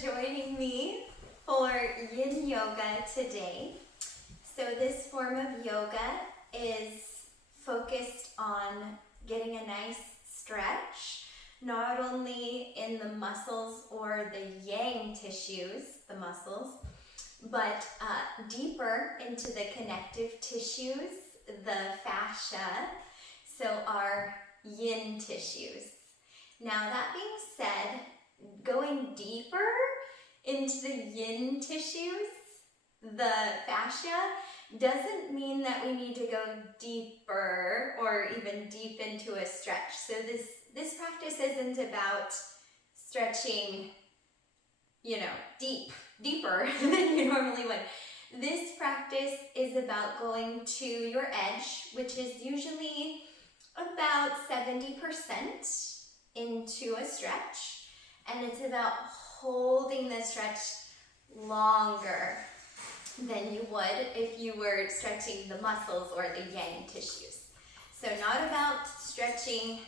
joining me for Yin Yoga today. So this form of yoga is focused on getting a nice stretch, not only in the muscles or the yang tissues, the muscles, but deeper into the connective tissues, the fascia, so our yin tissues. Now that being said, going deeper into the yin tissues, the fascia, doesn't mean that we need to go deeper or even deep into a stretch. So this practice isn't about stretching, deeper than you normally would. This practice is about going to your edge, which is usually about 70% into a stretch, and it's about holding the stretch longer than you would if you were stretching the muscles or the yang tissues. So not about stretching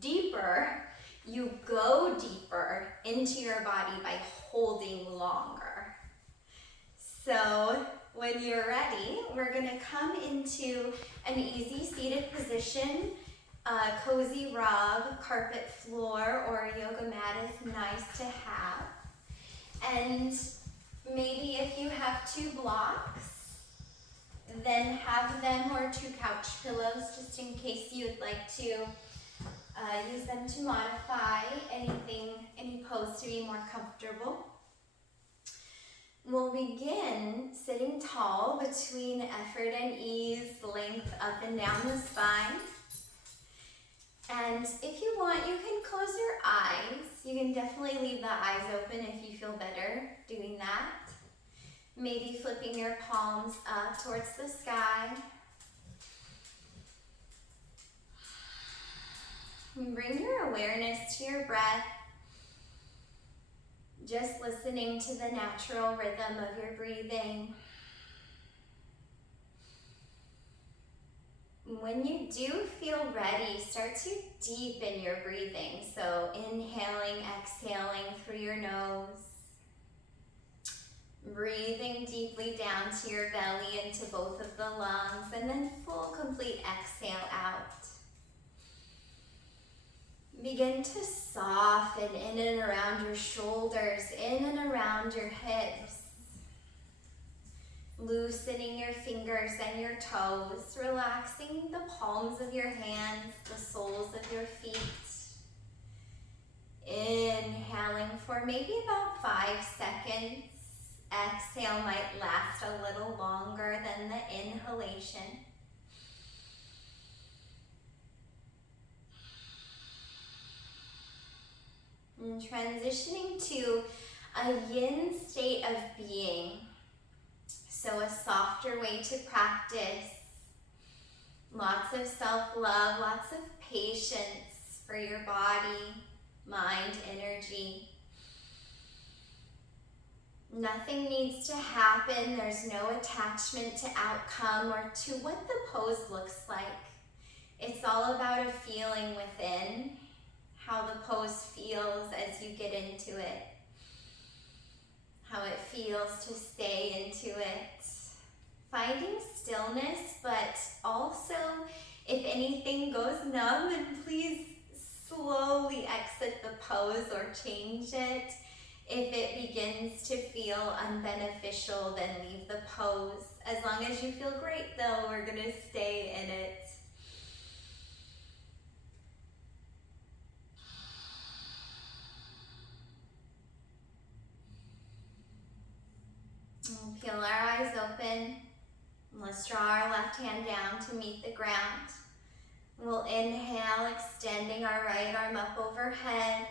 deeper, you go deeper into your body by holding longer. So when you're ready, we're gonna come into an easy seated position. Cozy rug, carpet floor, or a yoga mat is nice to have. And maybe if you have 2 blocks, then have them, or 2 couch pillows, just in case you'd like to use them to modify any pose to be more comfortable. We'll begin sitting tall between effort and ease, length up and down the spine. And if you want, you can close your eyes. You can definitely leave the eyes open if you feel better doing that. Maybe flipping your palms up towards the sky. And bring your awareness to your breath. Just listening to the natural rhythm of your breathing. When you do feel ready, start to deepen your breathing. So inhaling, exhaling through your nose. Breathing deeply down to your belly into both of the lungs, and then full, complete exhale out. Begin to soften in and around your shoulders, in and around your hips. Loosening your fingers and your toes, relaxing the palms of your hands, the soles of your feet. Inhaling for maybe about 5 seconds. Exhale might last a little longer than the inhalation. And transitioning to a yin state of being. So a softer way to practice. Lots of self-love, lots of patience for your body, mind, energy. Nothing needs to happen. There's no attachment to outcome or to what the pose looks like. It's all about a feeling within, how the pose feels as you get into it. How it feels to stay into it. Finding stillness, but also if anything goes numb, then please slowly exit the pose or change it. If it begins to feel unbeneficial, then leave the pose. As long as you feel great though, we're gonna stay in it. We'll peel our eyes open. Let's draw our left hand down to meet the ground. We'll inhale, extending our right arm up overhead.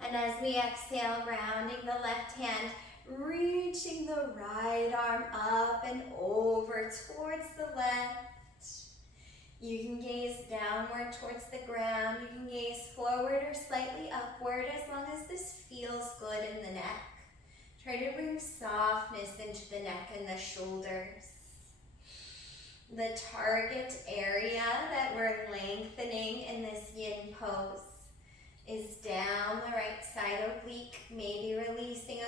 And as we exhale, grounding the left hand, reaching the right arm up and over towards the left. You can gaze downward towards the ground. You can gaze forward or slightly upward, as long as this feels good in the neck. Try to bring softness into the neck and the shoulders. The target area that we're lengthening in this yin pose is down the right side oblique, maybe releasing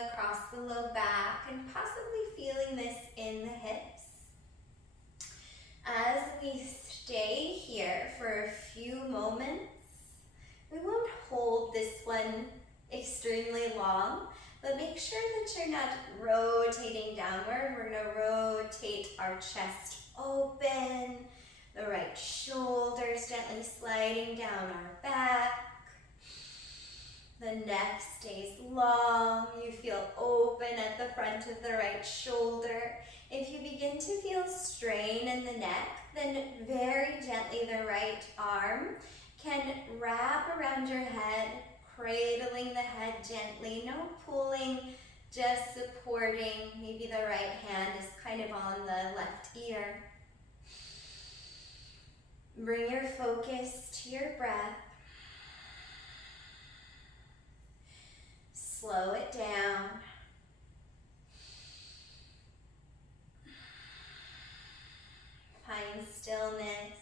hold this one extremely long, but make sure that you're not rotating downward. We're gonna rotate our chest open, the right shoulders gently sliding down our back. The neck stays long. You feel open at the front of the right shoulder. If you begin to feel strain in the neck, then very gently the right arm can wrap around your head, cradling the head gently, no pulling, just supporting. Maybe the right hand is kind of on the left ear. Bring your focus to your breath. Slow it down. Find stillness.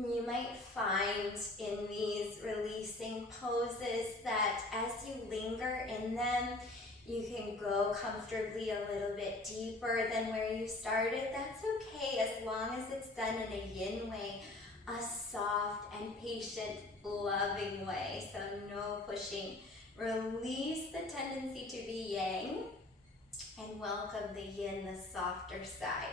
You might find in these releasing poses that as you linger in them, you can go comfortably a little bit deeper than where you started. That's okay as long as it's done in a yin way, a soft and patient, loving way. So no pushing. Release the tendency to be yang and welcome the yin, the softer side.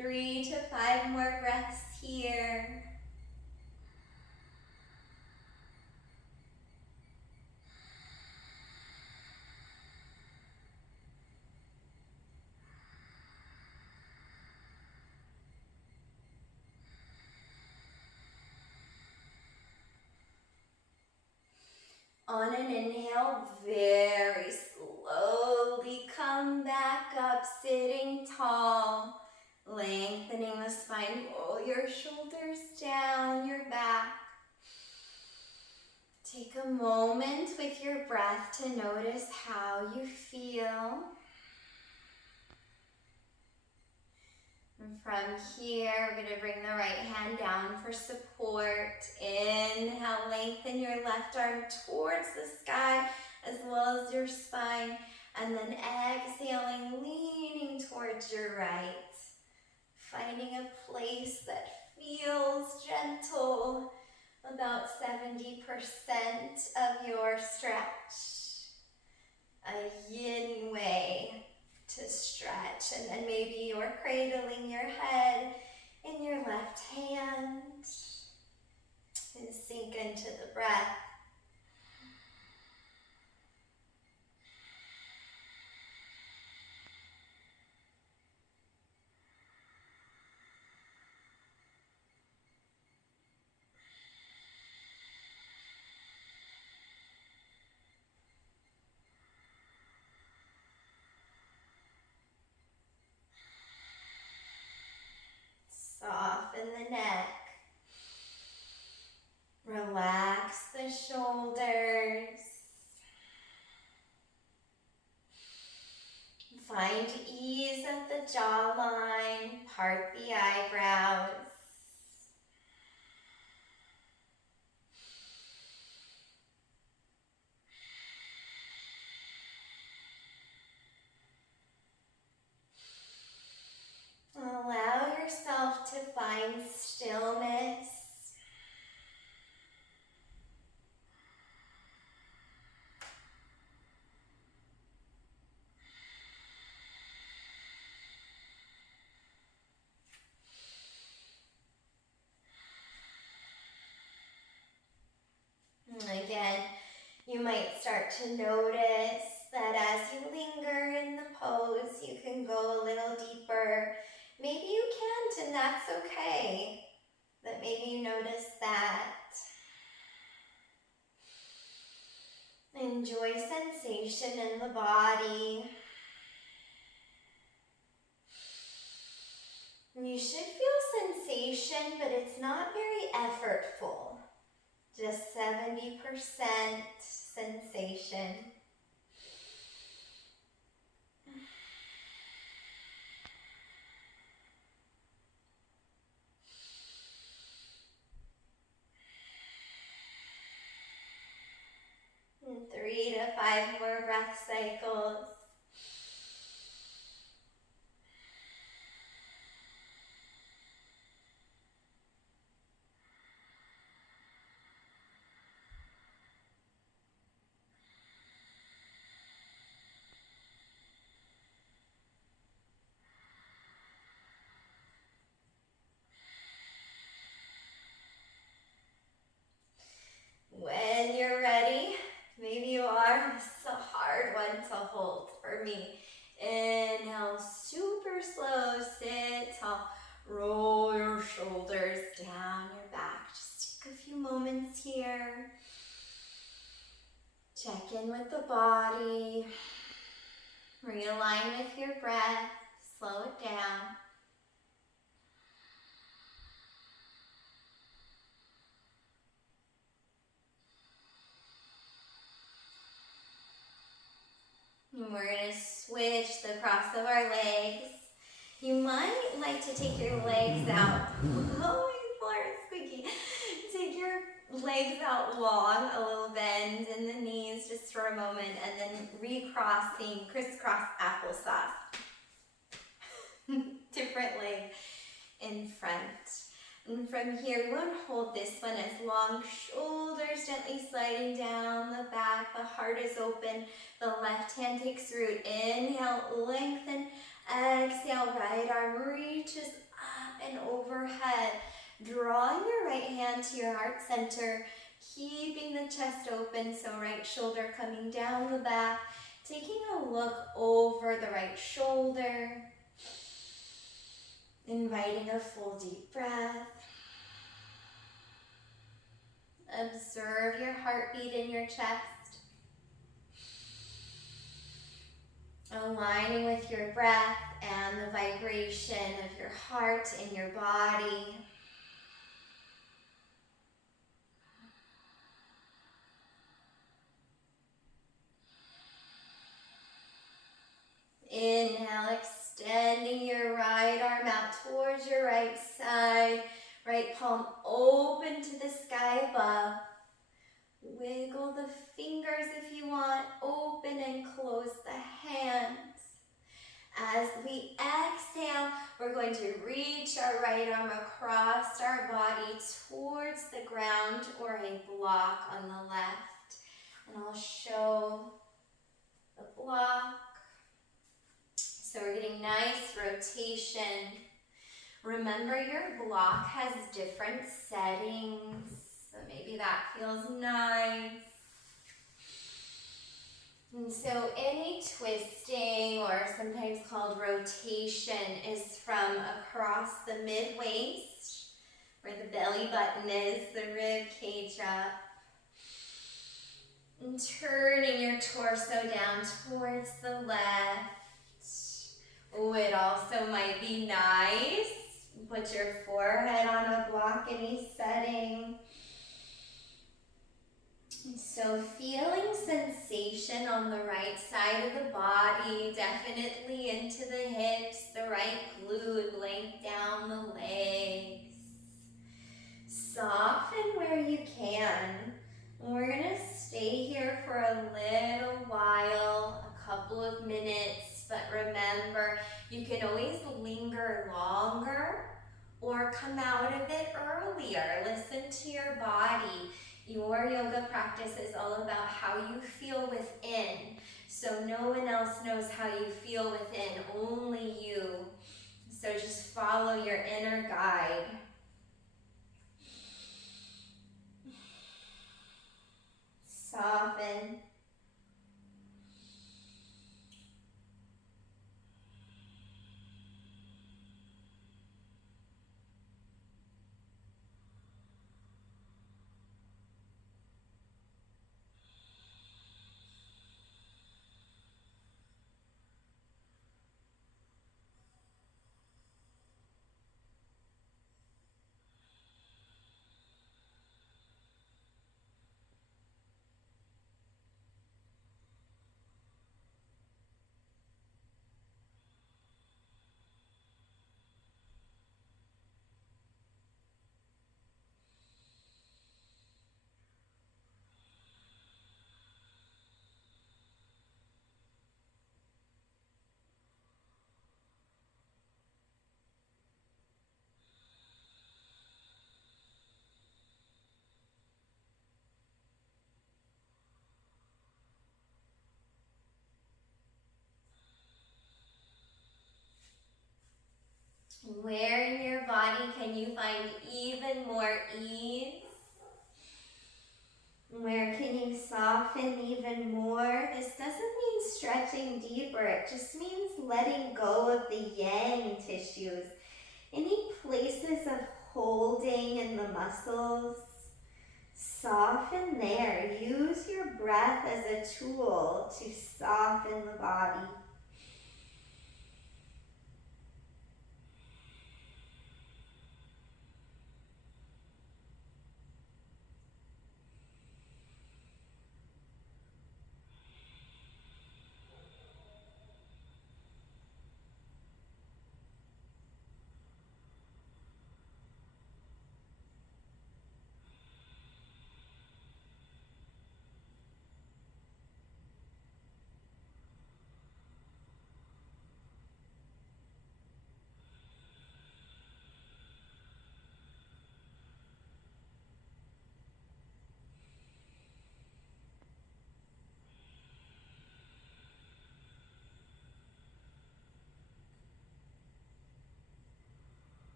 3 to 5 more breaths here. On an inhale, very slowly come back up, sitting tall, lengthening the spine. Roll your shoulders down your back. Take a moment with your breath to notice how you feel. And from here, we're going to bring the right hand down for support. Inhale, lengthen your left arm towards the sky as well as your spine. And then exhaling, leaning towards your right. Finding a place that feels gentle, about 70% of your stretch. A yin way to stretch, and then maybe you're cradling your head in your left hand and sink into the breath. Soften the neck. Relax the shoulders. Find ease at the jawline. Part the eyebrows. Allow yourself to find stillness. start to notice that as you linger in the pose, you can go a little deeper. Maybe you can't, and that's okay. But maybe you notice that. Enjoy sensation in the body. You should feel sensation, but it's not very effortful. Just 70% sensation. And 3 to 5 more breath cycles. When you're ready, maybe you are, this is a hard one to hold for me. Inhale, super slow, sit tall, roll your shoulders down your back. Just take a few moments here. Check in with the body. Realign with your breath, slow it down. And we're going to switch the cross of our legs. You might like to take your legs out. Oh, my floor is squeaky. Take your legs out long, a little bend in the knees just for a moment, and then recrossing, crisscross applesauce. Different leg in front. And from here, we want to hold this one as long. Shoulders gently sliding down the back. The heart is open. The left hand takes root. Inhale, lengthen. Exhale, right arm reaches up and overhead. Drawing your right hand to your heart center. Keeping the chest open, so right shoulder coming down the back. Taking a look over the right shoulder. Inviting a full deep breath. Observe your heartbeat in your chest. Aligning with your breath and the vibration of your heart in your body. Inhale, extending your right arm out towards your right side. Right palm open to the sky above. Wiggle the fingers if you want. Open and close the hands. As we exhale, we're going to reach our right arm across our body towards the ground or a block on the left. And I'll show the block. So we're getting nice rotation. Remember, your block has different settings, so maybe that feels nice. And so any twisting, or sometimes called rotation, is from across the mid-waist, where the belly button is, the rib cage up. And turning your torso down towards the left. Oh, it also might be nice. Put your forehead on a block, any setting. So feeling sensation on the right side of the body, definitely into the hips, the right glute, length down the legs. Soften where you can. We're going to stay here for a little while, a couple of minutes, but remember, you can always linger longer or come out of it earlier. Listen to your body. Your yoga practice is all about how you feel within. So no one else knows how you feel within, only you. So just follow your inner guide. Soften. Where in your body can you find even more ease? Where can you soften even more? This doesn't mean stretching deeper. It just means letting go of the yang tissues. Any places of holding in the muscles, soften there. Use your breath as a tool to soften the body.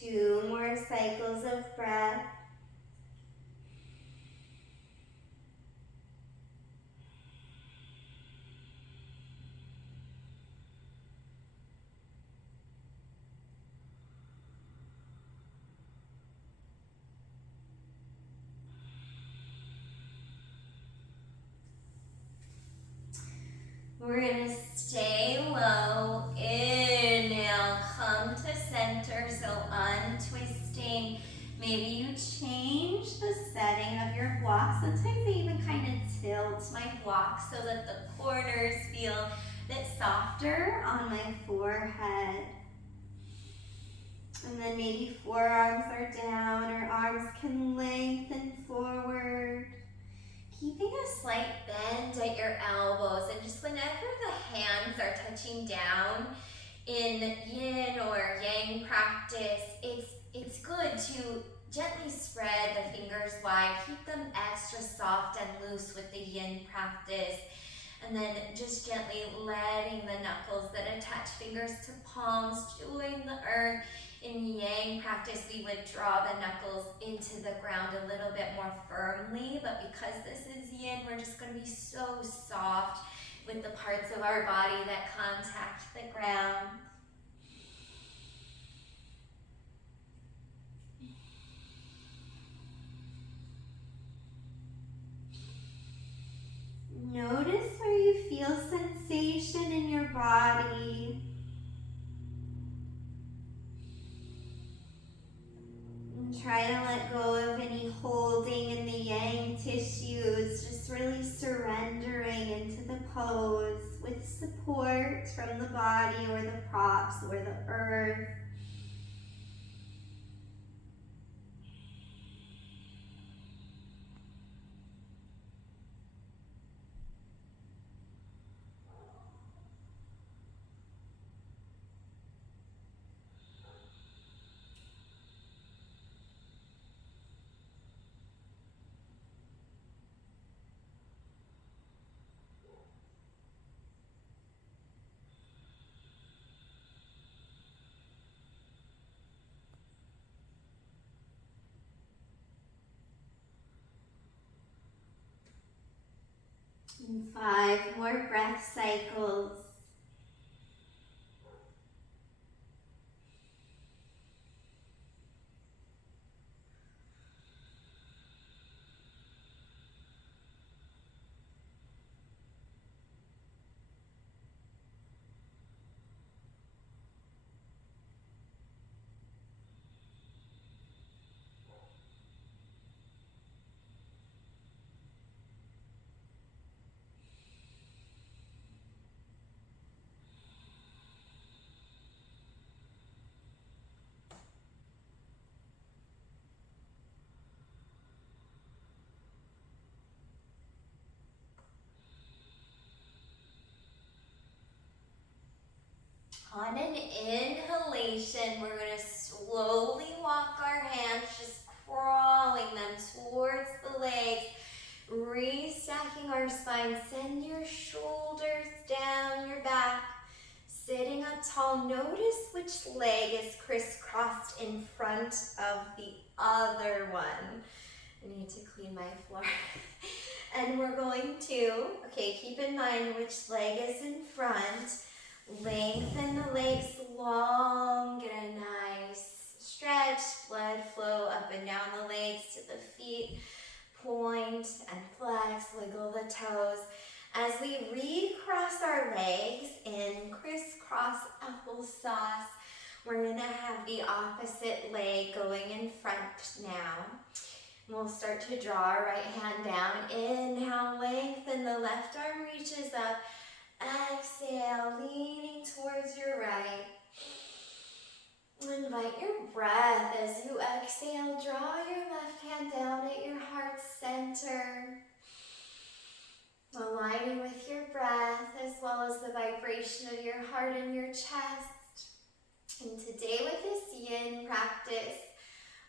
Two more cycles of breath. We're going to stay low. Inhale, come to center, so untwisting. Maybe you change the setting of your block. Sometimes I even kind of tilt my block so that the corners feel a bit softer on my forehead. And then maybe forearms are down or arms can lengthen forward. Keeping a slight bend at your elbows, and just whenever the hands are touching down in yin or yang practice, it's good to gently spread the fingers wide. Keep them extra soft and loose with the yin practice. And then just gently letting the knuckles that attach fingers to palms join the earth. In yang practice, we would draw the knuckles into the ground a little bit more firmly, but because this is yin, we're just going to be so soft with the parts of our body that contact the ground. Notice where you feel sensation in your body. And try to let go of any holding in the yang tissues, just really surrendering into the pose with support from the body or the props or the earth. And 5 more breath cycles. On an inhalation, we're going to slowly walk our hands, just crawling them towards the legs, restacking our spine. Send your shoulders down your back. Sitting up tall, notice which leg is crisscrossed in front of the other one. I need to clean my floor. And we're going to, keep in mind which leg is in front. Lengthen the legs long, get a nice stretch, blood flow up and down the legs to the feet. Point and flex, wiggle the toes. As we recross our legs in crisscross applesauce, we're gonna have the opposite leg going in front now. We'll start to draw our right hand down. Inhale, lengthen, the left arm reaches up. Exhale, leaning towards your right. Invite your breath as you exhale. Draw your left hand down at your heart center. Aligning with your breath as well as the vibration of your heart and your chest. And today with this yin practice,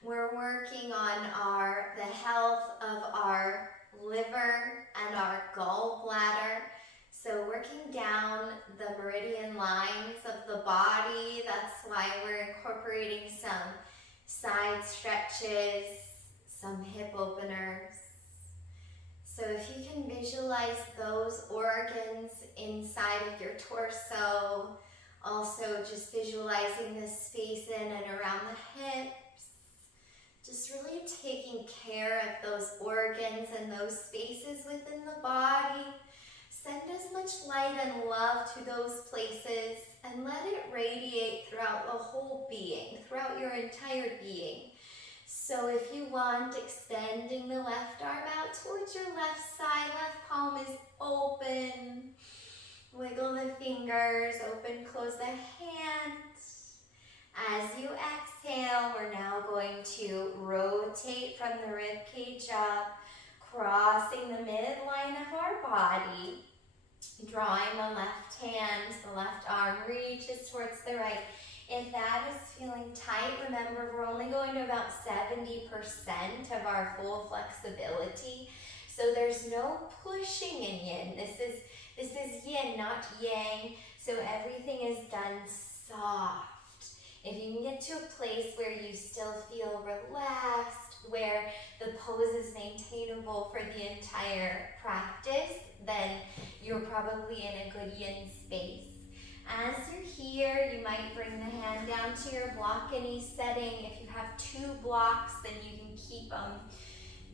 we're working on the health of our liver and our gallbladder. So working down the meridian lines of the body, that's why we're incorporating some side stretches, some hip openers. So if you can visualize those organs inside of your torso, also just visualizing the space in and around the hips, just really taking care of those organs and those spaces within the body. Send as much light and love to those places and let it radiate throughout the whole being, throughout your entire being. So if you want, extending the left arm out towards your left side, left palm is open. Wiggle the fingers, open, close the hands. As you exhale, we're now going to rotate from the rib cage up, crossing the midline of our body. Drawing the left hand, the left arm reaches towards the right. If that is feeling tight, remember we're only going to about 70% of our full flexibility. So there's no pushing in yin. This is yin, not yang. So everything is done soft. If you can get to a place where you still feel relaxed, where the pose is maintainable for the entire practice, then you're probably in a good yin space. As you're here, you might bring the hand down to your block any setting. If you have two blocks, then you can keep them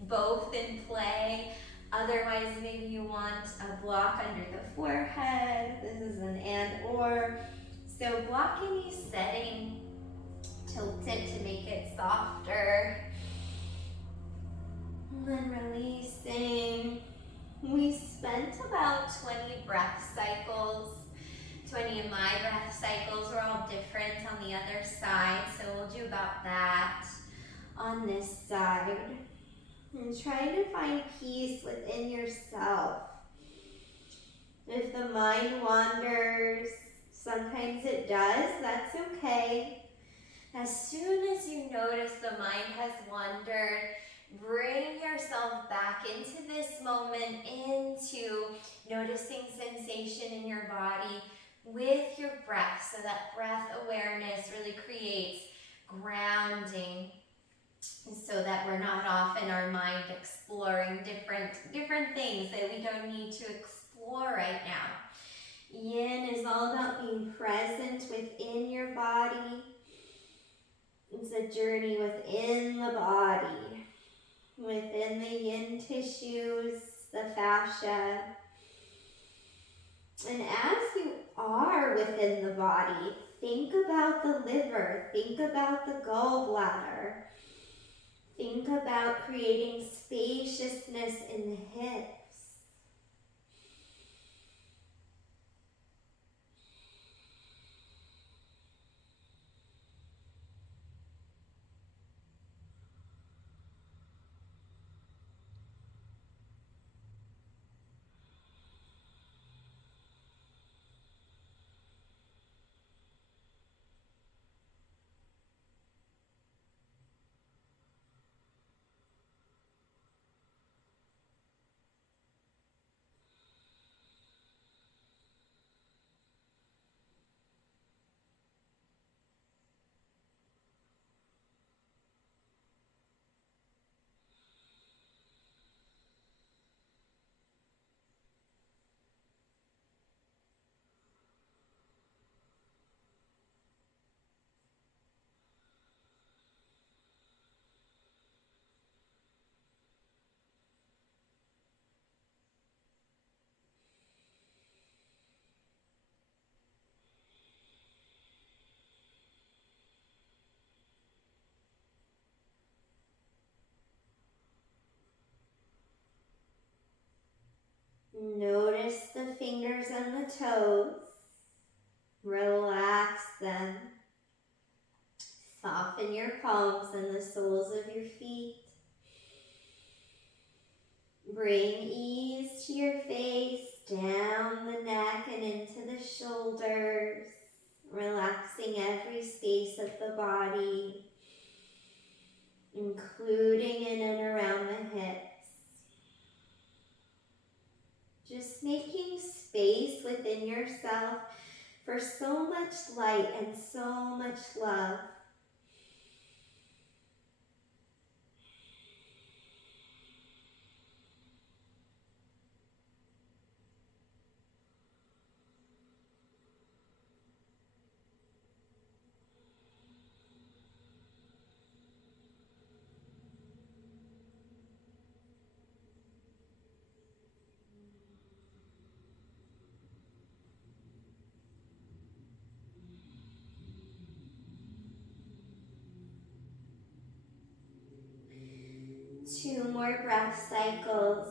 both in play. Otherwise, maybe you want a block under the forehead. This is an and or. So block any setting, tilt it to make it softer. And then releasing. We spent about 20 breath cycles. 20 of my breath cycles were all different on the other side, so we'll do about that on this side. And try to find peace within yourself. If the mind wanders, sometimes it does, that's okay. As soon as you notice the mind has wandered, bring yourself back into this moment, into noticing sensation in your body with your breath. So that breath awareness really creates grounding so that we're not off in our mind exploring different things that we don't need to explore right now. Yin is all about being present within your body. It's a journey within the body, within the yin tissues, the fascia. And as you are within the body, think about the liver, think about the gallbladder. Think about creating spaciousness in the hips. Notice the fingers and the toes. Relax them. Soften your palms and the soles of your feet. Bring ease to your face, down the neck and into the shoulders, relaxing every space of the body, including in and around the hips. Just making space within yourself for so much light and so much love. 2 more breath cycles.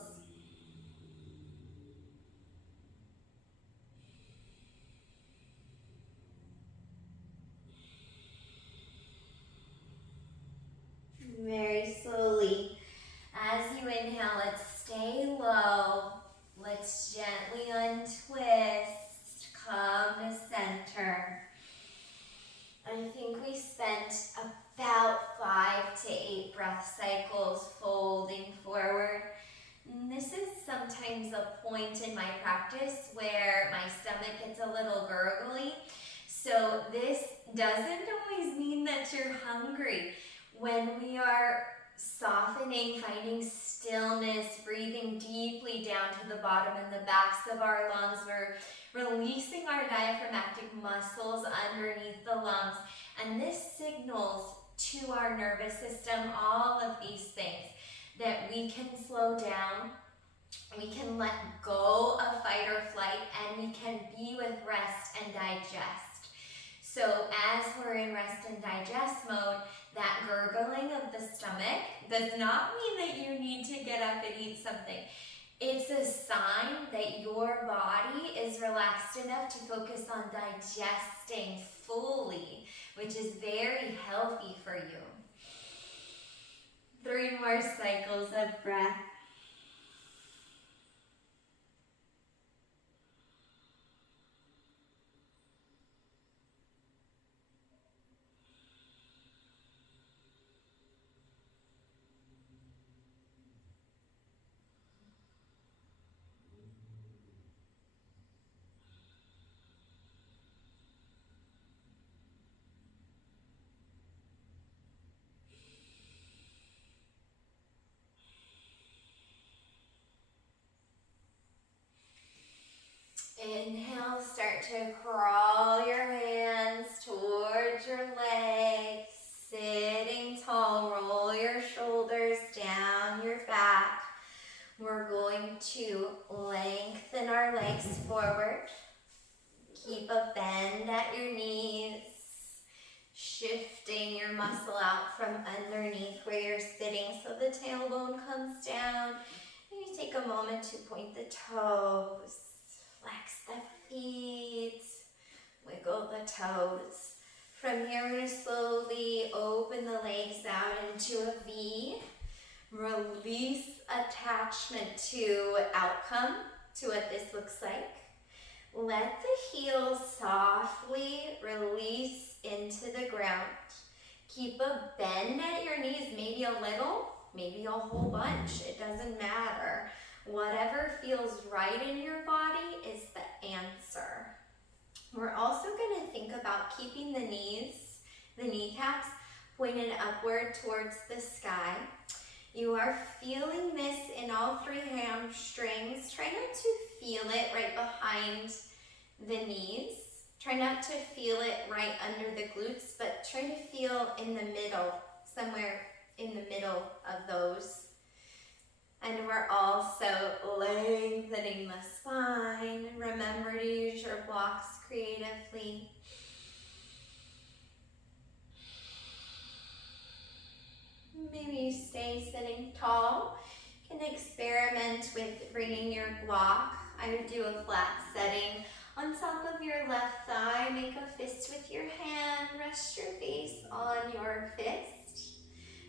Very slowly. As you inhale, let's stay low. Let's gently untwist, come to center. I think we spent about 5 to 8 breath cycles folding forward. And this is sometimes a point in my practice where my stomach gets a little gurgly. So this doesn't always mean that you're hungry. When we are softening, finding stillness, breathing deeply down to the bottom and the backs of our lungs, we're releasing our diaphragmatic muscles underneath the lungs. And this signals to our nervous system all of these things, that we can slow down, we can let go of fight or flight, and we can be with rest and digest. So as we're in rest and digest mode, that gurgling of the stomach does not mean that you need to get up and eat something. It's a sign that your body is relaxed enough to focus on digesting fully, which is very healthy for you. 3 more cycles of breath. Inhale, start to crawl your hands towards your legs. Sitting tall, roll your shoulders down your back. We're going to lengthen our legs forward. Keep a bend at your knees. Shifting your muscle out from underneath where you're sitting so the tailbone comes down. Maybe take a moment to point the toes. Flex the feet, wiggle the toes. From here, we're going to slowly open the legs out into a V. Release attachment to outcome, to what this looks like. Let the heels softly release into the ground. Keep a bend at your knees, maybe a little, maybe a whole bunch. It doesn't matter. Whatever feels right in your body is the answer. We're also going to think about keeping the knees, the kneecaps, pointed upward towards the sky. You are feeling this in all 3 hamstrings. Try not to feel it right behind the knees. Try not to feel it right under the glutes, but try to feel in the middle, somewhere in the middle of those. And we're also lengthening the spine. Remember to use your blocks creatively. Maybe you stay sitting tall. You can experiment with bringing your block. I would do a flat setting on top of your left thigh. Make a fist with your hand. Rest your face on your fist.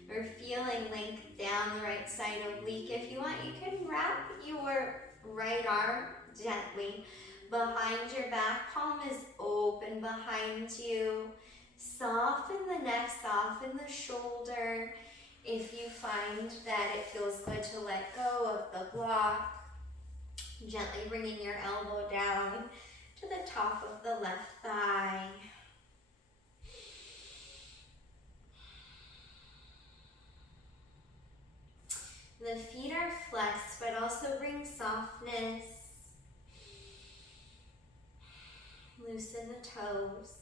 We're feeling length down the right side oblique. If you want, you can wrap your right arm gently behind your back. Palm is open behind you. Soften the neck, soften the shoulder. If you find that it feels good to let go of the block, gently bringing your elbow down to the top of the left thigh. The feet are flexed, but also bring softness. Loosen the toes.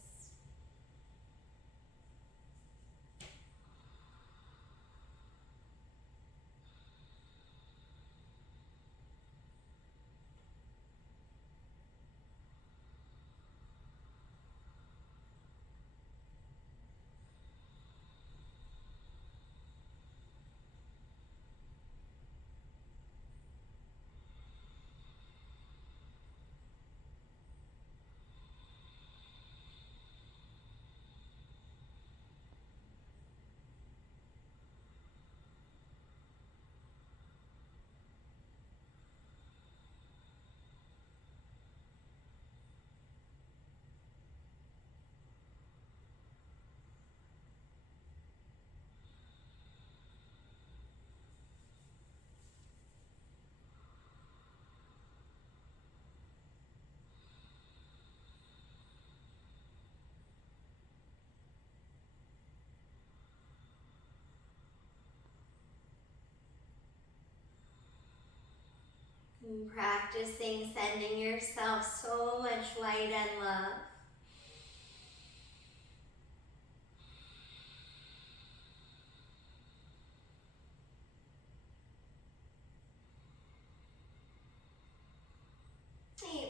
And practicing sending yourself so much light and love.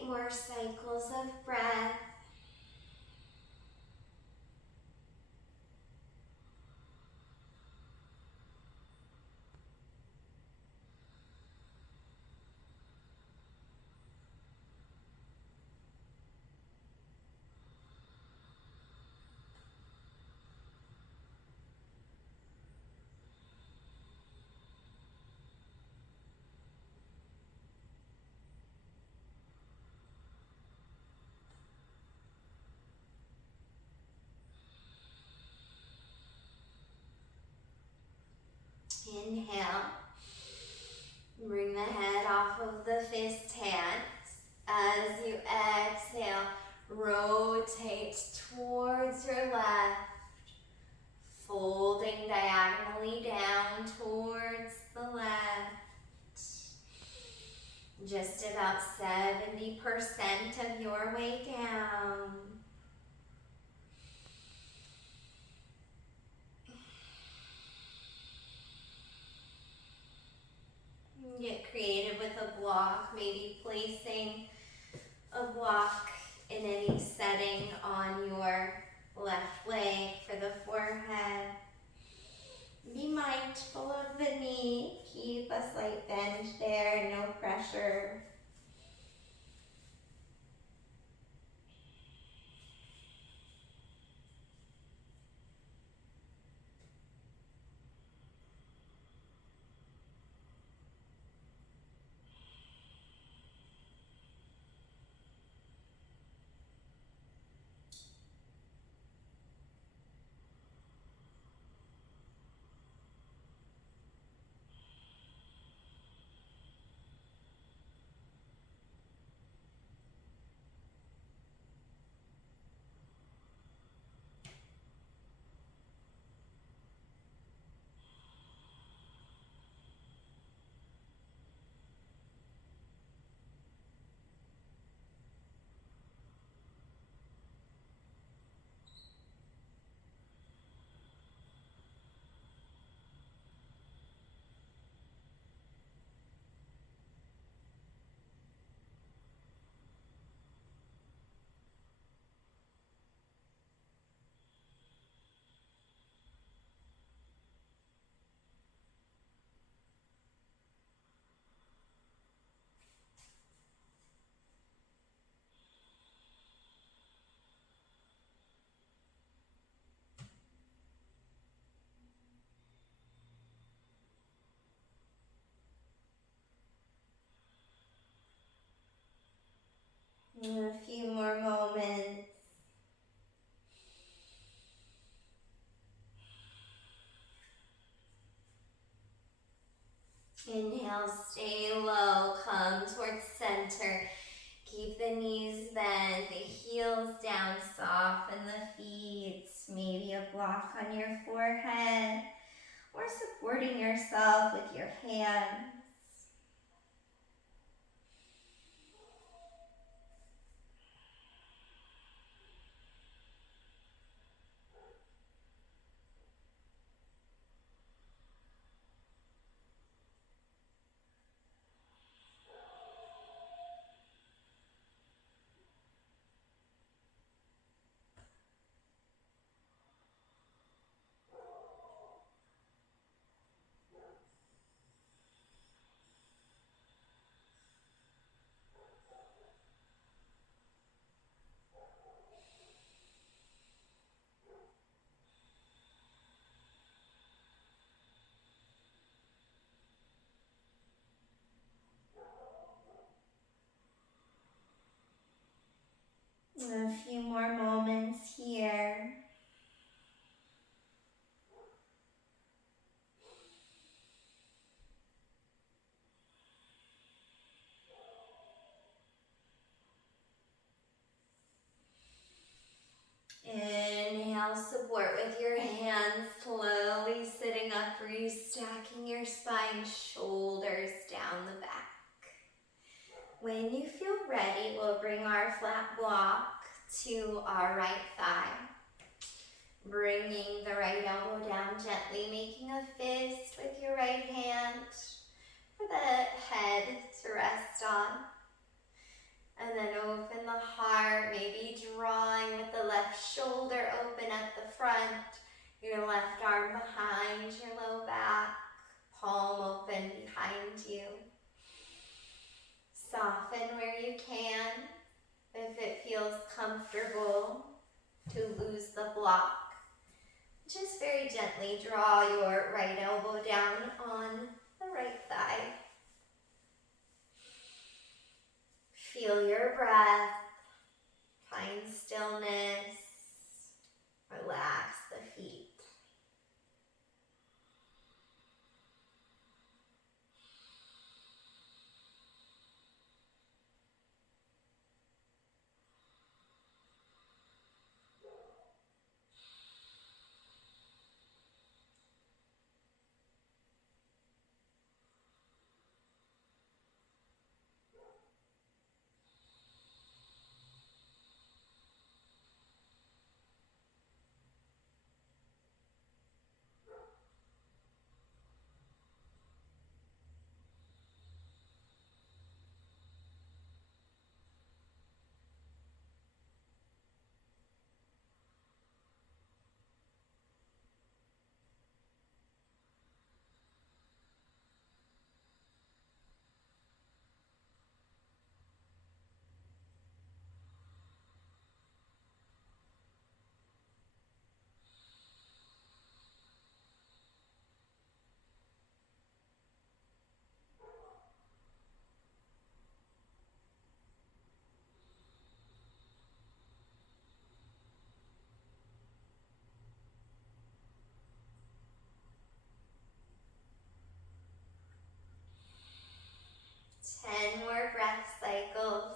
More cycles of breath. Inhale. Bring the head off of the fist hands. As you exhale, rotate towards your left, folding diagonally down towards the left. Just about 70% of your way down. Get creative with a block, maybe placing a block in any setting on your left leg for the forehead. Be mindful of the knee. Keep a slight bend there, no pressure. A few more moments. Inhale, stay low, come towards center. Keep the knees bent, the heels down, soften the feet. Maybe a block on your forehead or supporting yourself with your hands. A few more moments here. Inhale, support with your hands, slowly sitting up, restacking your spine, shoulders down the back. When you feel ready, we'll bring our flat block to our right thigh. Bringing the right elbow down gently, making a fist with your right hand for the head to rest on. And then open the heart, maybe drawing with the left shoulder open at the front, your left arm behind your low back, palm open behind you. Soften where you can, if it feels comfortable to lose the block. Just very gently draw your right elbow down on the right thigh. Feel your breath, find stillness, relax the feet. Ten more breath cycles.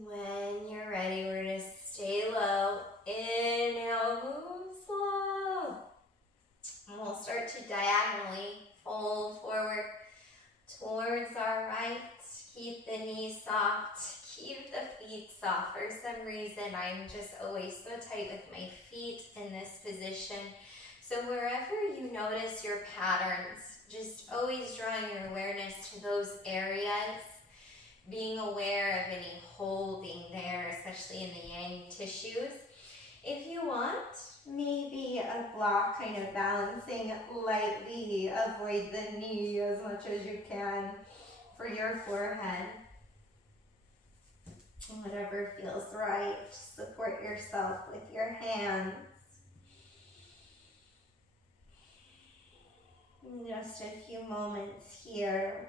When you're ready, we're and I'm just always so tight with my feet in this position. So wherever you notice your patterns, just always drawing your awareness to those areas, being aware of any holding there, especially in the yang tissues. If you want, maybe a block kind of balancing lightly, avoid the knee as much as you can for your forehead. Whatever feels right, support yourself with your hands. Just a few moments here.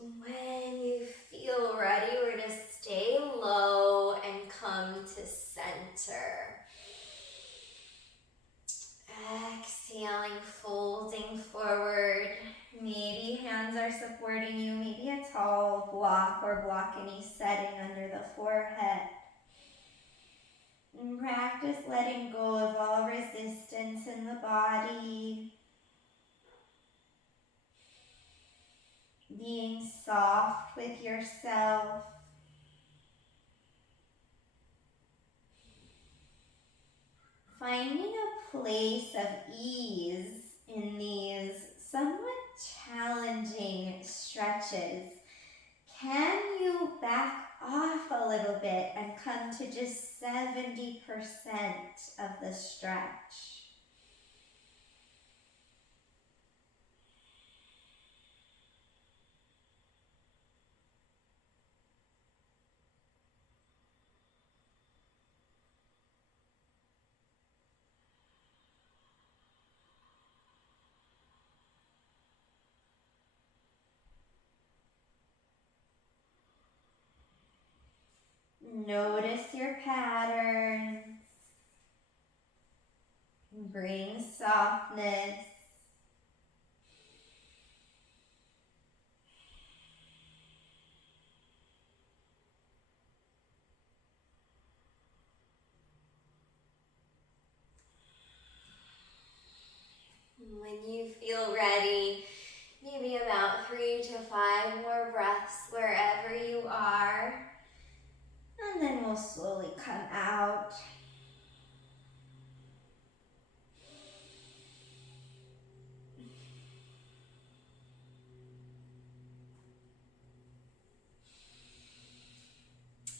When you feel ready, we're going to stay low and come to center. Exhaling, folding forward. Maybe hands are supporting you, maybe a tall block or balcony setting under the forehead. And practice letting go of all resistance in the body. Being soft with yourself. Finding a place of ease in these somewhat challenging stretches. Can you back off a little bit and come to just 70% of the stretch? Notice your patterns. Bring softness. When you feel ready, maybe about 3 to 5 more breaths wherever you are. And then we'll slowly come out.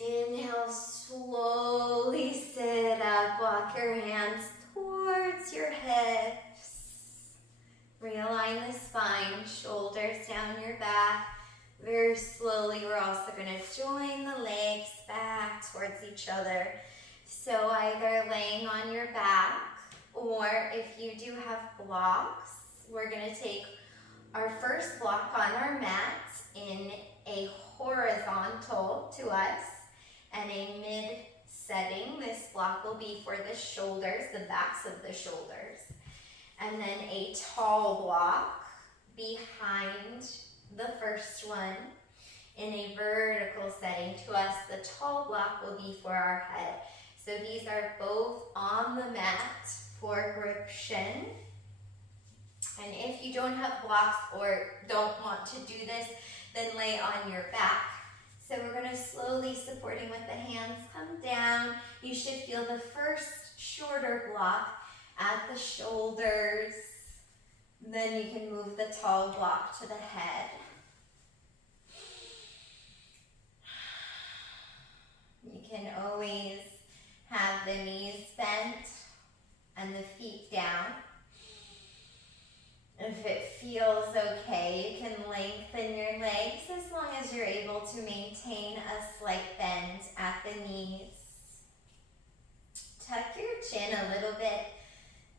Inhale, slowly sit up. Walk your hands towards your hips. Realign the spine, shoulders down your back. Very slowly, we're also going to join the legs back towards each other. So either laying on your back, or if you do have blocks, we're going to take our first block on our mat in a horizontal to us and a mid setting. This block will be for the shoulders, the backs of the shoulders. And then a tall block behind the first one in a vertical setting to us. The tall block will be for our head. So these are both on the mat for grip shin. And if you don't have blocks or don't want to do this, then lay on your back. So we're going to slowly, supporting with the hands, come down. You should feel the first shorter block at the shoulders. Then you can move the tall block to the head. You can always have the knees bent and the feet down. If it feels okay, you can lengthen your legs as long as you're able to maintain a slight bend at the knees. Tuck your chin a little bit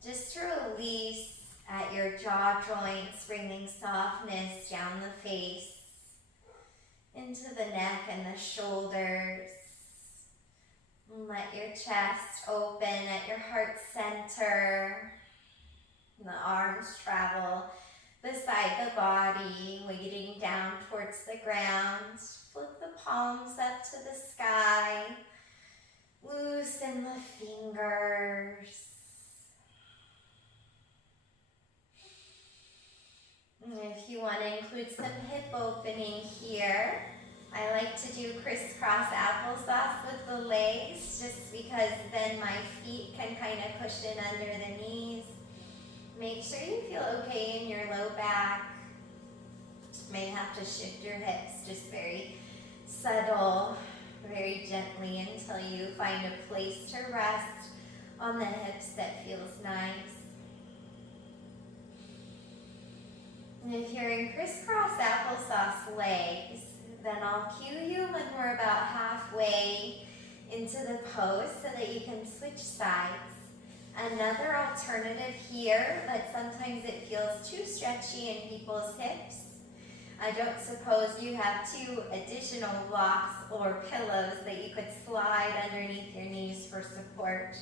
just to release at your jaw joints, bringing softness down the face, into the neck and the shoulders. Let your chest open at your heart center. The arms travel beside the body, weighting down towards the ground. Flip the palms up to the sky. Loosen the fingers. And if you want to include some hip opening here, I like to do crisscross applesauce with the legs, just because then my feet can kind of cushion under the knees. Make sure you feel okay in your low back. May have to shift your hips, just very subtle, very gently, until you find a place to rest on the hips that feels nice. And if you're in crisscross applesauce legs, then I'll cue you when we're about halfway into the pose so that you can switch sides. Another alternative here, but sometimes it feels too stretchy in people's hips. I don't suppose you have 2 additional blocks or pillows that you could slide underneath your knees for support.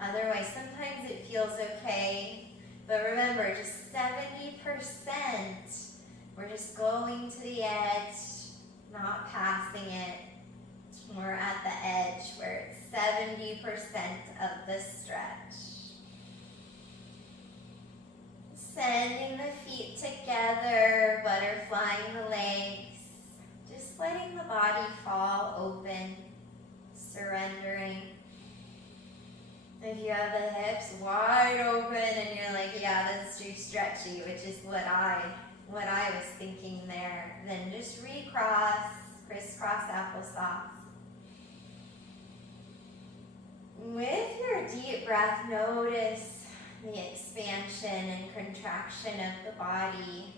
Otherwise, sometimes it feels okay. But remember, just 70%. We're just going to the edge, not passing it. We're at the edge where it's 70% of the stretch. Sending the feet together, butterflying the legs. Just letting the body fall open, surrendering. If you have the hips wide open and you're like, yeah, that's too stretchy, which is what I was thinking there, then just recross, crisscross applesauce. With your deep breath, notice the expansion and contraction of the body.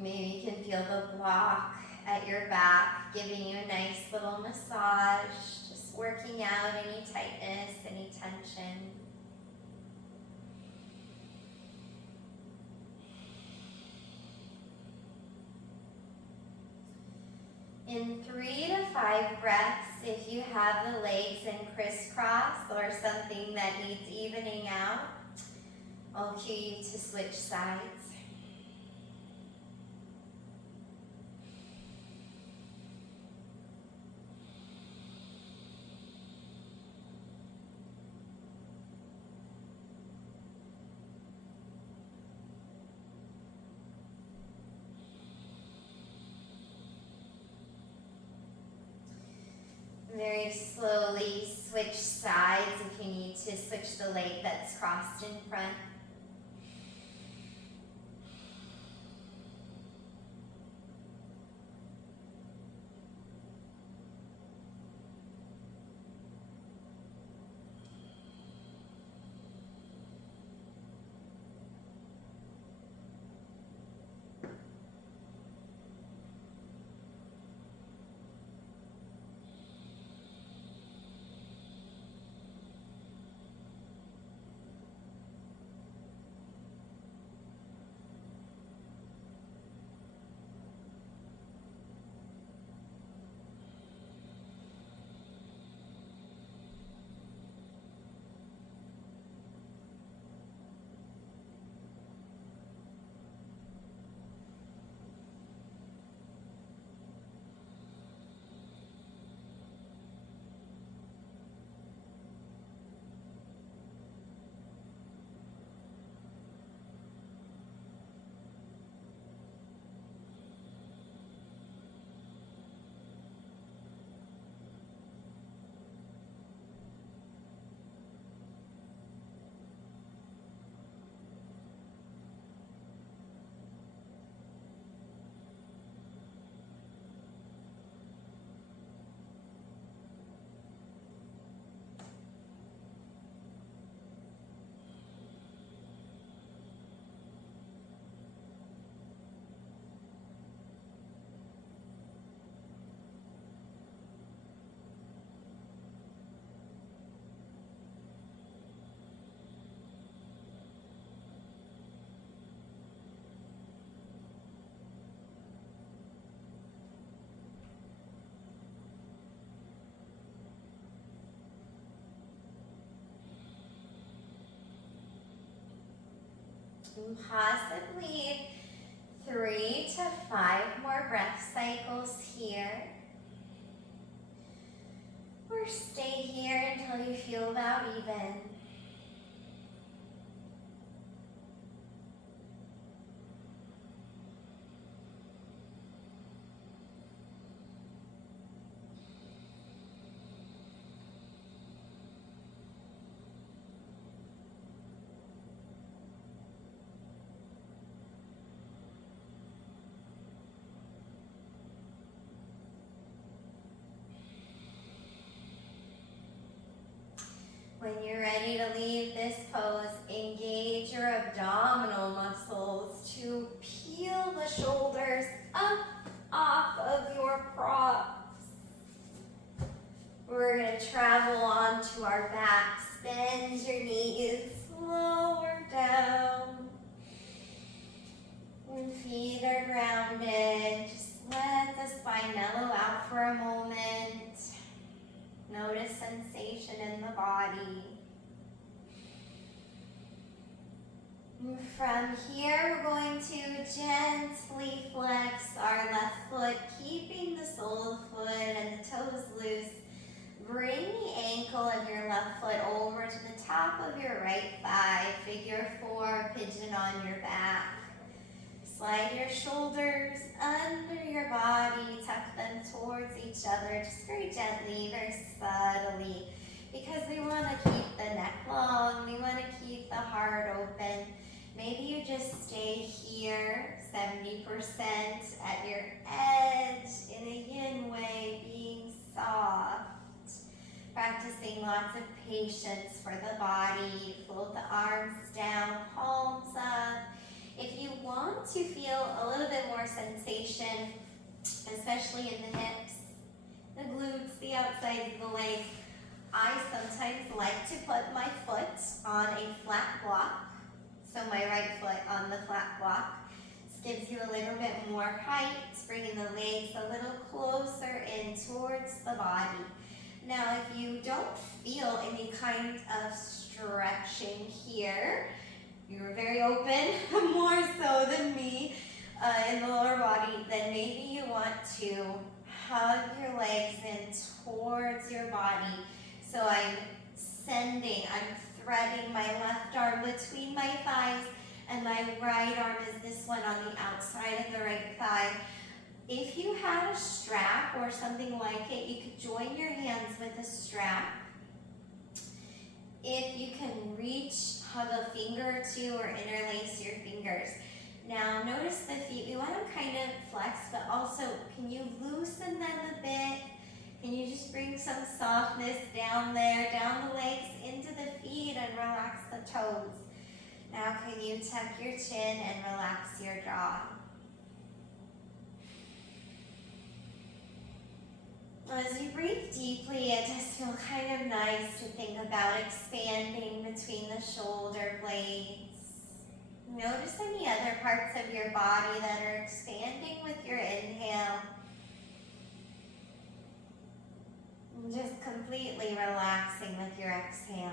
Maybe you can feel the block at your back, giving you a nice little massage, just working out any tightness, any tension. In 3 to 5 breaths, if you have the legs in crisscross or something that needs evening out, I'll cue you to switch sides. Very slowly switch sides if you need to switch the leg that's crossed in front. And possibly 3 to 5 more breath cycles here. Or stay here until you feel about even. When you're ready to leave this pose, engage your abdominal muscles to peel the shoulders up off of your props. We're going to travel onto our backs. Bend your knees, lower down. And feet are grounded. Just let the spine mellow out for a moment. Notice sensation in the body. And from here, we're going to gently flex our left foot, keeping the sole of the foot and the toes loose. Bring the ankle of your left foot over to the top of your right thigh. Figure 4, pigeon on your back. Slide your shoulders under your body, tuck them towards each other, just very gently, very subtly, because we want to keep the neck long, we want to keep the heart open. Maybe you just stay here, 70% at your edge, in a yin way, being soft. Practicing lots of patience for the body. Float the arms down, palms up. If you want to feel a little bit more sensation, especially in the hips, the glutes, the outside of the legs, I sometimes like to put my foot on a flat block. So my right foot on the flat block. This gives you a little bit more height, bringing the legs a little closer in towards the body. Now, if you don't feel any kind of stretching here, you're very open, more so than me, in the lower body, then maybe you want to hug your legs in towards your body. So I'm threading my left arm between my thighs, and my right arm is this one on the outside of the right thigh. If you had a strap or something like it, you could join your hands with a strap. If you can reach, hug a finger or two or interlace your fingers. Now notice the feet, we want them kind of flexed, but also can you loosen them a bit? Can you just bring some softness down there, down the legs, into the feet, and relax the toes? Now can you tuck your chin and relax your jaw? As you breathe deeply, it does feel kind of nice to think about expanding between the shoulder blades. Notice any other parts of your body that are expanding with your inhale. And just completely relaxing with your exhale.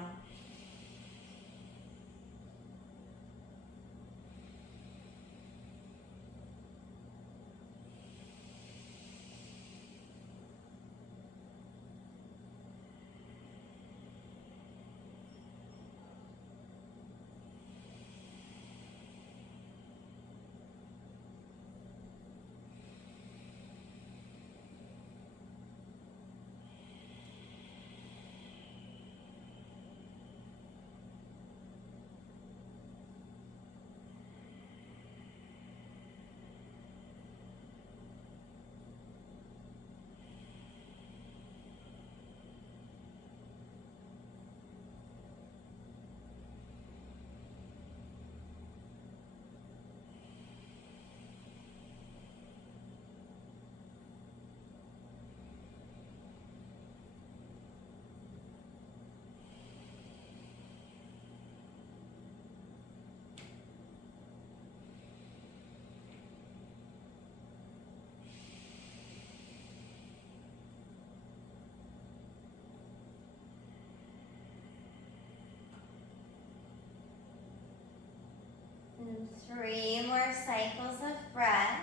3 more cycles of breath.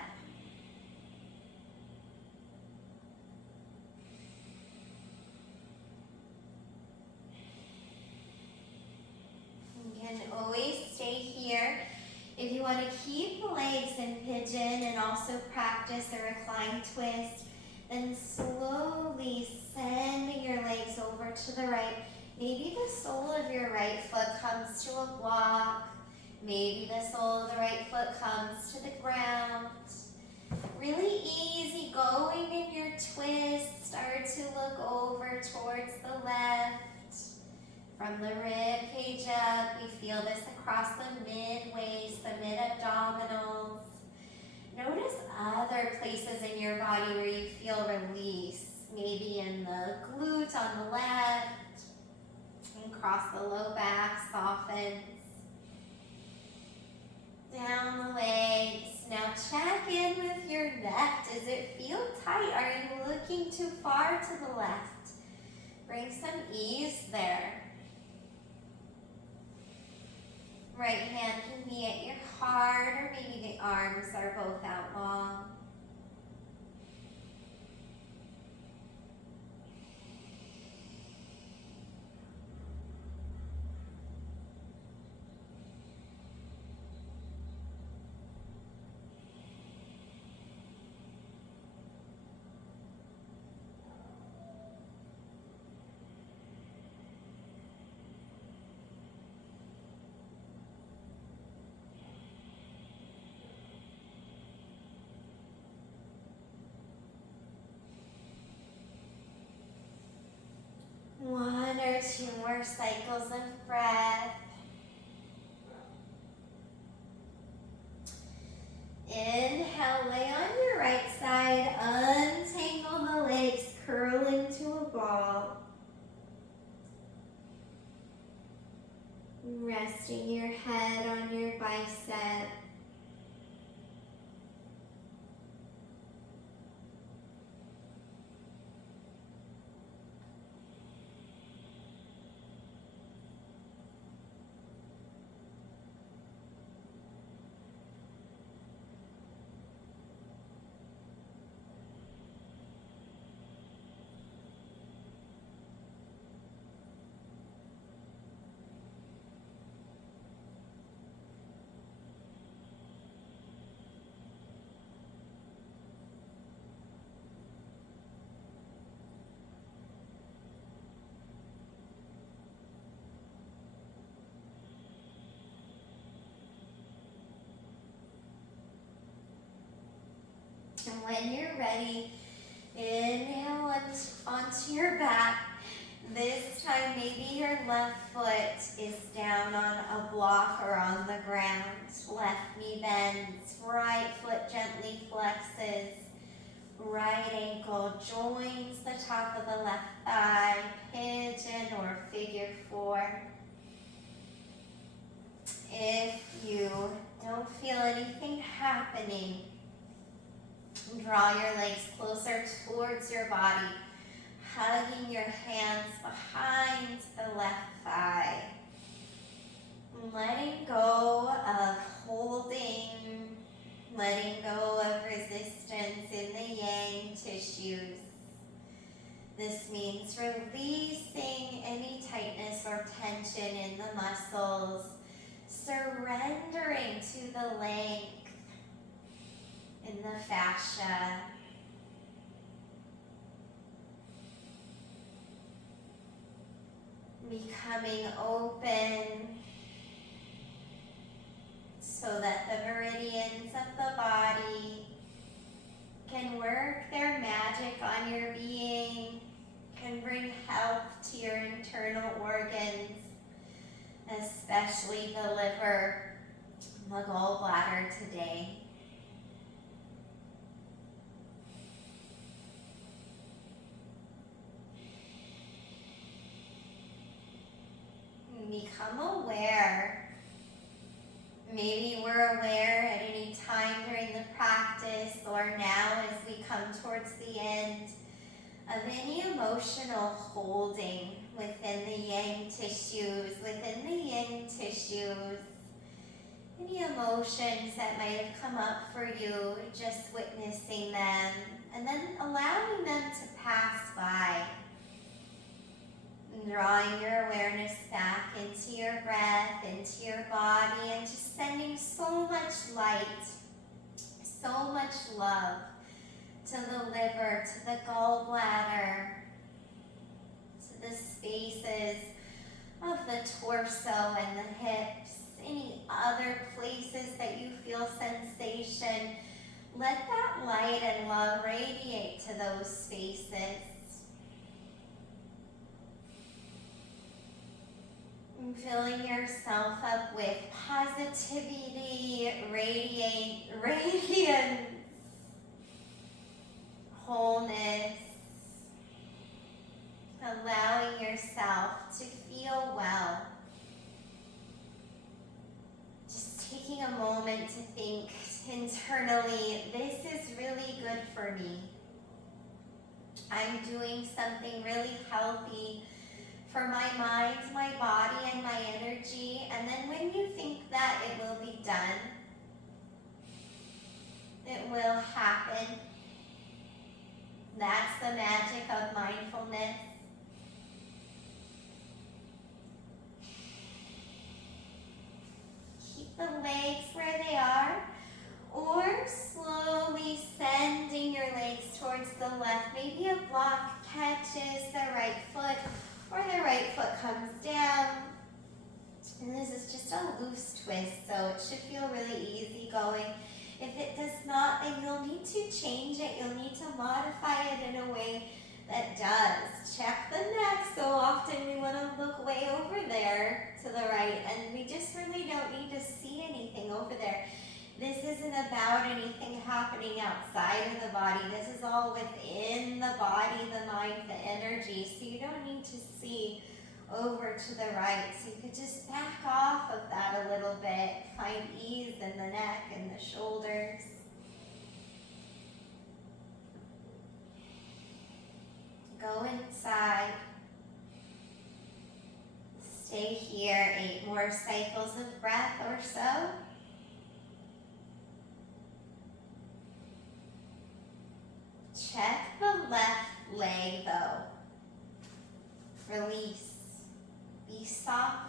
You can always stay here. If you want to keep the legs in pigeon and also practice a reclined twist, then slowly send your legs over to the right. Maybe the sole of your right foot comes to a block. Maybe the sole of the right foot comes to the ground. Really easy going in your twist. Start to look over towards the left. From the rib cage up, we feel this across the mid-waist, the mid-abdominals. Notice other places in your body where you feel release. Maybe in the glute on the left, and across the low back, softens. Down the legs. Now check in with your neck. Does it feel tight? Are you looking too far to the left? Bring some ease there. Right hand can be at your heart, or maybe the arms are both out long. One or two more cycles of breath. Inhale, lay on your right side, untangle the legs, curl into a ball. Resting your head on your bicep. And when you're ready, inhale onto your back. This time, maybe your left foot is down on a block or on the ground. Left knee bends, right foot gently flexes. Right ankle joins the top of the left thigh, pigeon or figure 4. If you don't feel anything happening, draw your legs closer towards your body, hugging your hands behind the left thigh. Letting go of holding, letting go of resistance in the yang tissues. This means releasing any tightness or tension in the muscles, surrendering to the length in the fascia. Becoming open so that the meridians of the body can work their magic on your being, can bring health to your internal organs, especially the liver, the gallbladder today. Become aware. Maybe we're aware at any time during the practice or now as we come towards the end of any emotional holding within the yang tissues, Any emotions that might have come up for you, just witnessing them and then allowing them to pass by. And drawing your awareness back into your breath, into your body, and just sending so much light, so much love to the liver, to the gallbladder, to the spaces of the torso and the hips, any other places that you feel sensation. Let that light and love radiate to those spaces. And filling yourself up with positivity, radiance, wholeness, allowing yourself to feel well. Just taking a moment to think internally, this is really good for me. I'm doing something really healthy for my mind, my body, and my energy. And then when you think that it will be done, it will happen. That's the magic of mindfulness. Keep the legs where they are, or slowly sending your legs towards the left. Maybe a block catches the right foot, or the right foot comes down. And this is just a loose twist, so it should feel really easy going. If it does not, then you'll need to change it. You'll need to modify it in a way that does. Check the neck. So often we want to look way over there to the right, and we just really don't need to see anything over there. This isn't about anything happening outside of the body. This is all within the body, the mind, the energy. So you don't need to see over to the right. So you could just back off of that a little bit. Find ease in the neck and the shoulders. Go inside. Stay here 8 more cycles of breath or so. Check the left leg though. Release. Be soft.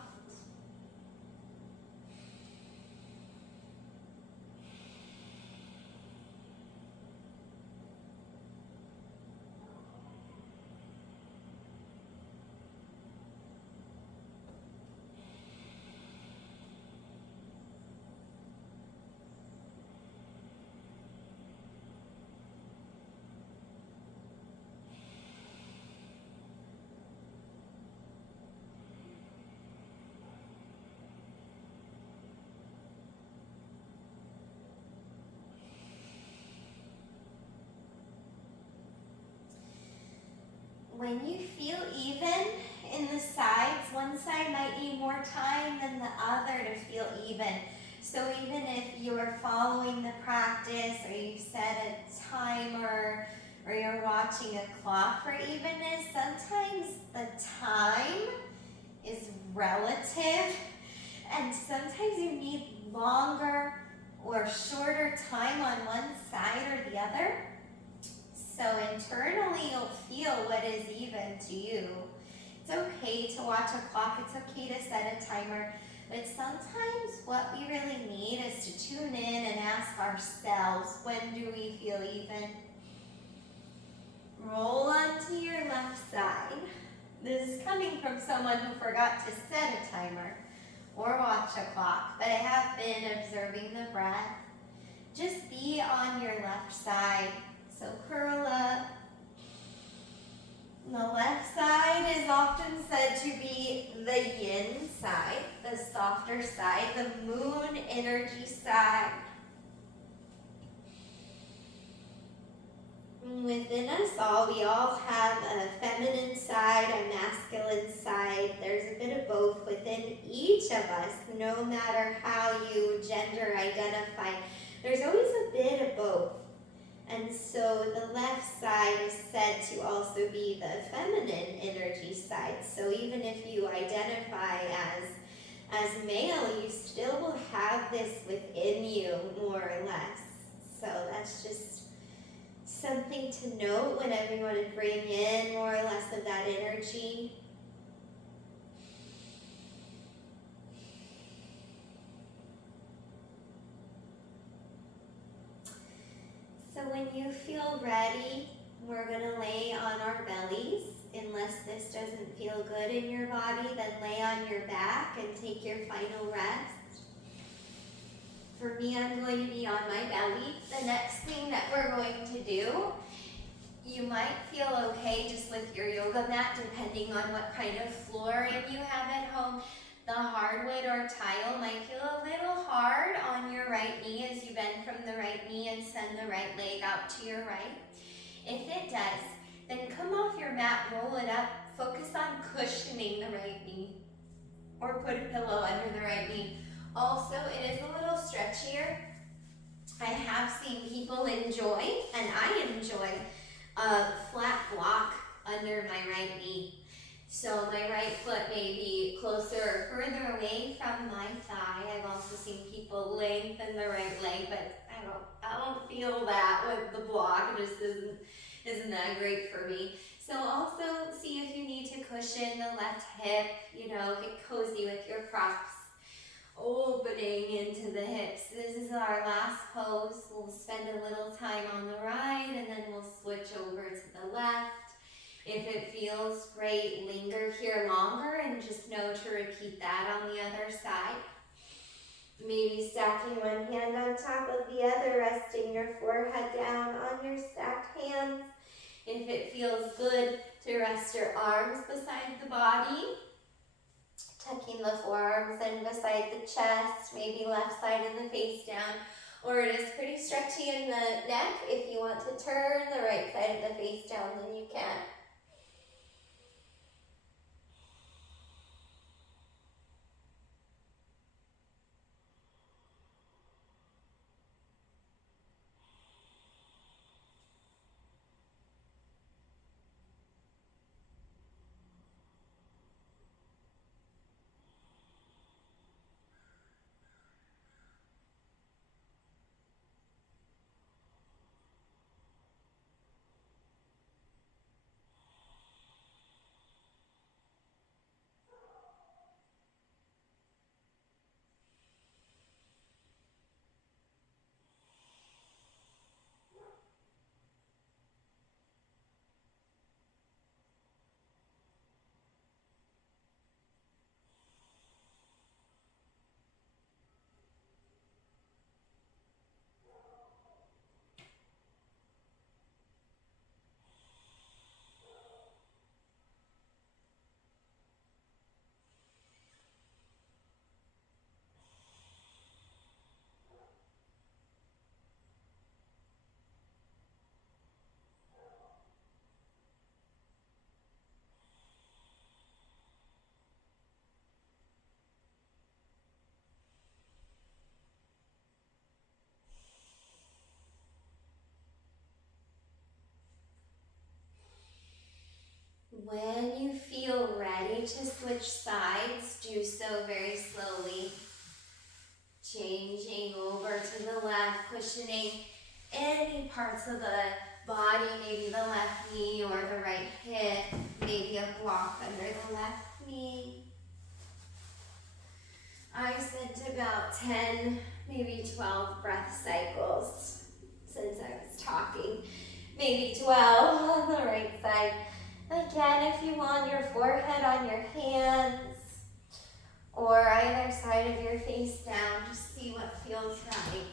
When you feel even in the sides, one side might need more time than the other to feel even. So even if you're following the practice, or you've set a timer, or you're watching a clock for evenness, sometimes the time is relative, and sometimes you need longer or shorter time on one side or the other. So internally you'll feel what is even to you. It's okay to watch a clock, it's okay to set a timer, but sometimes what we really need is to tune in and ask ourselves, when do we feel even? Roll onto your left side. This is coming from someone who forgot to set a timer or watch a clock, but I have been observing the breath. Just be on your left side. So curl up. The left side is often said to be the yin side, the softer side, the moon energy side. Within us all, we all have a feminine side, a masculine side. There's a bit of both within each of us, no matter how you gender identify. There's always a bit of both. And so the left side is said to also be the feminine energy side. So even if you identify as As male, you still will have this within you, more or less. So that's just something to note whenever you want to bring in more or less of that energy. So when you feel ready, we're going to lay on our bellies. Unless this doesn't feel good in your body, then lay on your back and take your final rest. For me, I'm going to be on my belly. The next thing that we're going to do, you might feel okay just with your yoga mat, depending on what kind of flooring you have at home. The hardwood or tile might feel a little hard on your right knee as you bend from the right knee and send the right leg out to your right. If it does, then come off your mat, roll it up, focus on cushioning the right knee, or put a pillow under the right knee. Also, it is a little stretchier. I have seen people enjoy, and I enjoy, a flat block under my right knee. So my right foot may be closer or further away from my thigh. I've also seen people lengthen the right leg, but I don't feel that with the block. It just isn't that great for me. So also see if you need to cushion the left hip, get cozy with your props. Opening into the hips. This is our last pose. We'll spend a little time on the right and then we'll switch over to the left. If it feels great, linger here longer and just know to repeat that on the other side. Maybe stacking one hand on top of the other, resting your forehead down on your stacked hands. If it feels good to rest your arms beside the body, tucking the forearms in beside the chest, maybe left side of the face down, or it is pretty stretchy in the neck. If you want to turn the right side of the face down, then you can. When you feel ready to switch sides, do so very slowly. Changing over to the left, cushioning any parts of the body, maybe the left knee or the right hip, maybe a block under the left knee. I said about 10, maybe 12 breath cycles since I was talking. Maybe 12 on the right side. Again, if you want your forehead on your hands or either side of your face down, just see what feels right.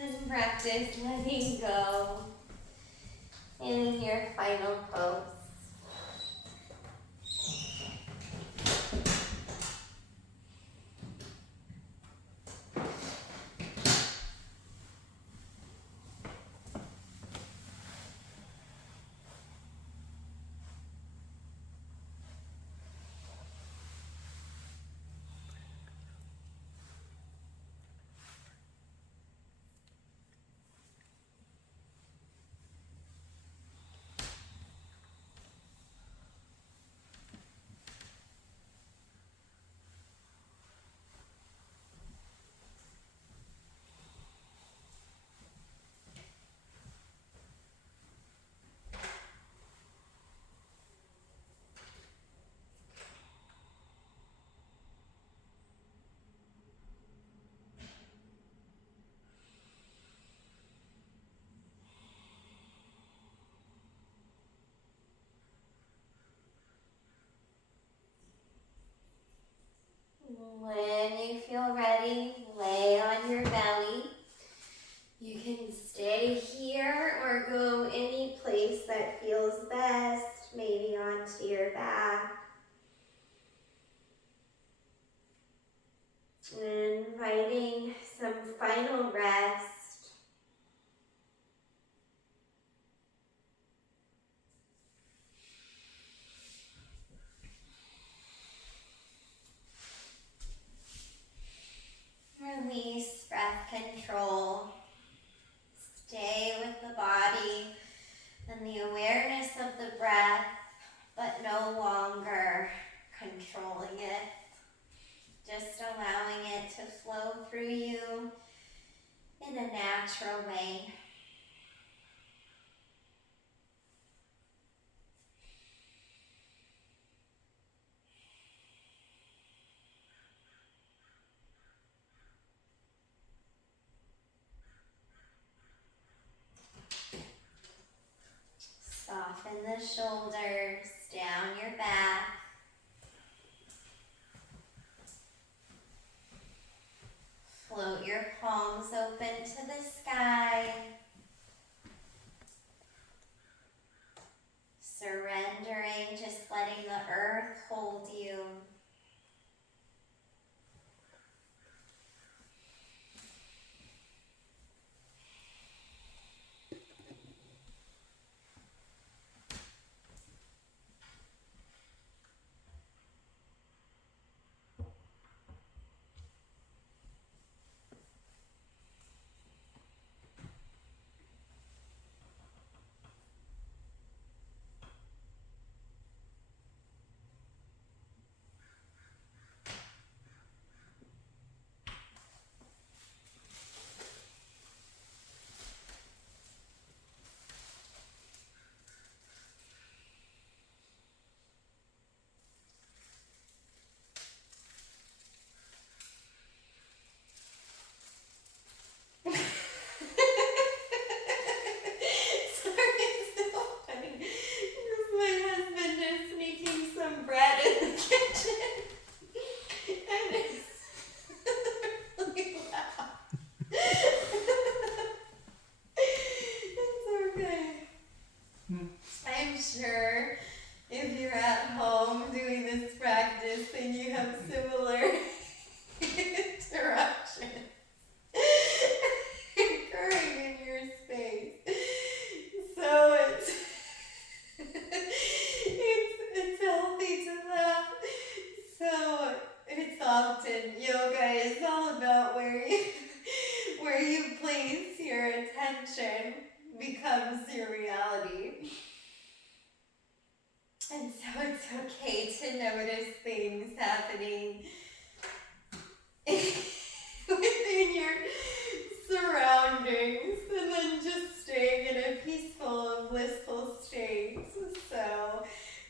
And practice letting go in your final pose. release, breath control. Stay with the body and the awareness of the breath, but no longer controlling it. Just allowing it to flow through you in a natural way. Soften the shoulders, down your back. Float your palms open to the sky. Surrendering, just letting the earth hold you. Becomes your reality. And so it's okay to notice things happening within your surroundings and then just staying in a peaceful, blissful state. So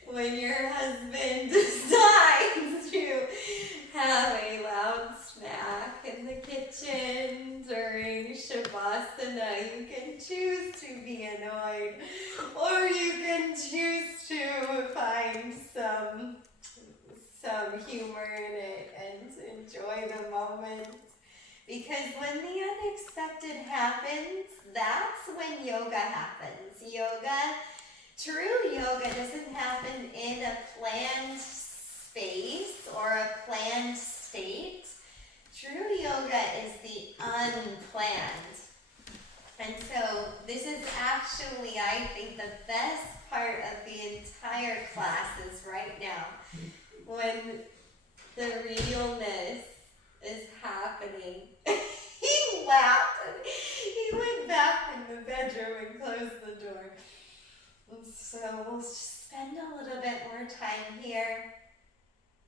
when your husband decides to have a loud snack in the kitchen during Shavasana, you can choose to be annoyed, or you can choose to find some humor in it and enjoy the moment. Because when the unexpected happens, that's when yoga happens. True yoga doesn't happen in a planned space or a planned state. True yoga is the unplanned. And so this is actually, I think, the best part of the entire classes right now. When the realness is happening. He laughed and he went back in the bedroom and closed the door. And so we'll spend a little bit more time here.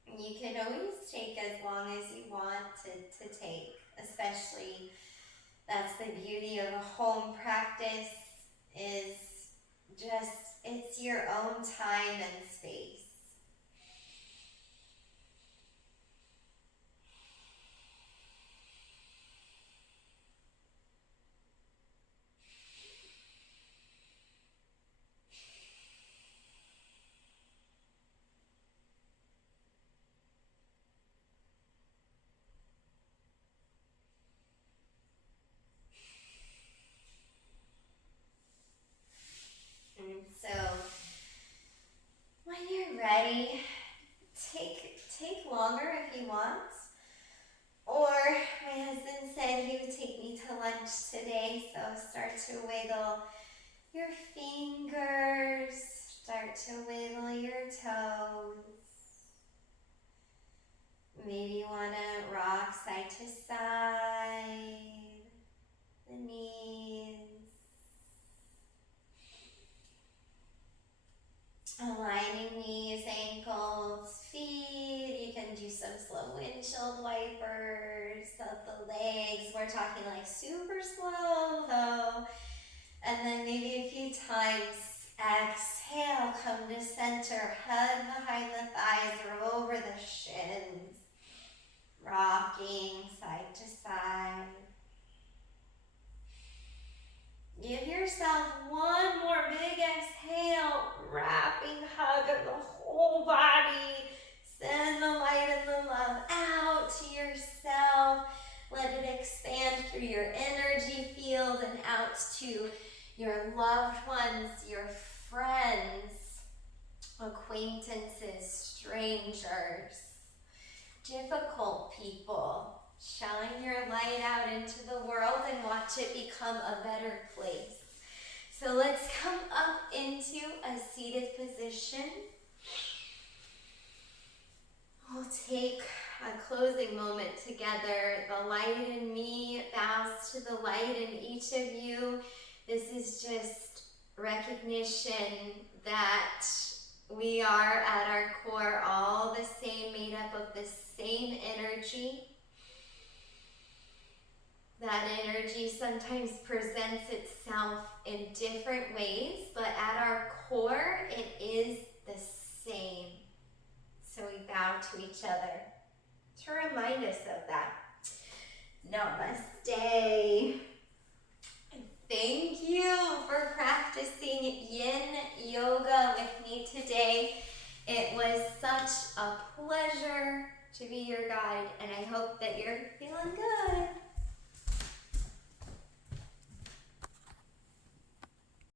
You can always take as long as you want to take, especially that's the beauty of a home practice, is just, it's your own time and space. So when you're ready, take longer if you want. Or my husband said he would take me to lunch today, so start to wiggle your fingers, start to wiggle your toes. Maybe you want to rock side to side, the knees. Aligning knees, ankles, feet. You can do some slow windshield wipers of the legs. We're talking like super slow though. And then maybe a few times, exhale, come to center, hug behind the thighs, roll over the shins. Rocking side to side. Give yourself one more big exhale, wrapping hug of the whole body. Send the light and the love out to yourself. Let it expand through your energy field and out to your loved ones, your friends, acquaintances, strangers, difficult people. Shine your light out into the world and watch it become a better place. So let's come up into a seated position. We'll take a closing moment together. The light in me bows to the light in each of you. This is just recognition that we are at our core all the same, made up of the same energy. That energy sometimes presents itself in different ways, but at our core, it is the same. So we bow to each other to remind us of that. Namaste. Thank you for practicing yin yoga with me today. It was such a pleasure to be your guide, and I hope that you're feeling good.